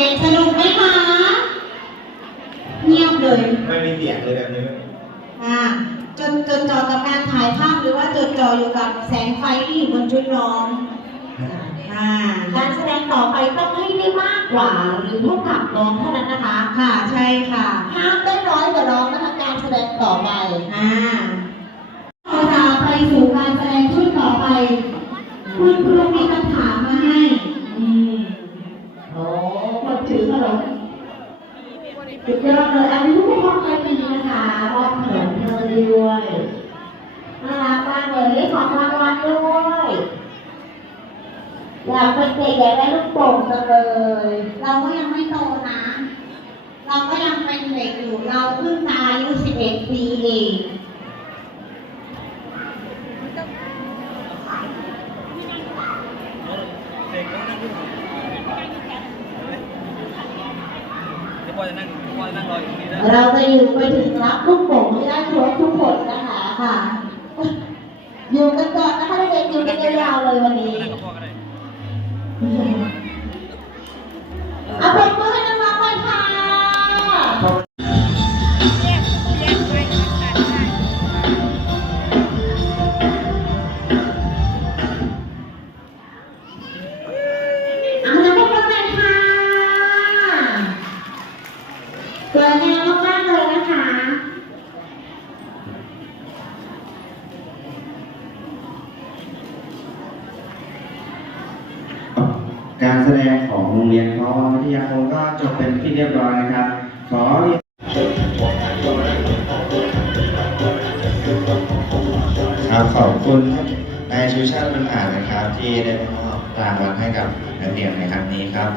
ด็กๆสนุกไหมคะ เงียบเลยไม่มีเสียงเลยแบบนี้อ่าจดจดจ่อกับการถ่ายภาพหรือว่าจดจ่ออยู่กับแสงไฟที่อยู่บนชุดร้องอ่าการแสดงต่อไปต้องให้ได้มากกว่าหรือเท่ากับน้องเท่านั้นนะคะ ค่ะใช่ค่ะห้ามได้น้อยกว่าน้องนะคะการแสดงต่อไปอ่าเราจะไปสู่การแสดงชุดต่อไป คุณครูมีคำถามมาให้ อืมโอ้คนถือขนม สุดยอดเลยอันนี้ทุกคนมอบไปดีนะคะมอบขนมเธอด้วยน่ารักมากเลยได้ของรางวัลด้วยอยากเป็นเด็กอยากได้ลูกโป่งจังเลย เราก็ยังไม่โตนะ เราก็ยังเป็นเด็กอยู่ เราเพิ่งจะอายุ11ปีเองเดี๋ยว พ่อจะนั่งพ่อจะนั่งรออยู่ตรงนี้นะเราจะอยู่ไปถึงรับลูกโป่งให้ได้ครบ การแสดงของโรงเรียนพอวิทยาคมก็จบเป็นที่เรียบร้อยนะครับ ขอครับขอบคุณนายชูชาติบรรหารนะครับ ที่ได้มอบรางวัลให้กับนักเรียนในครั้งนี้ครับ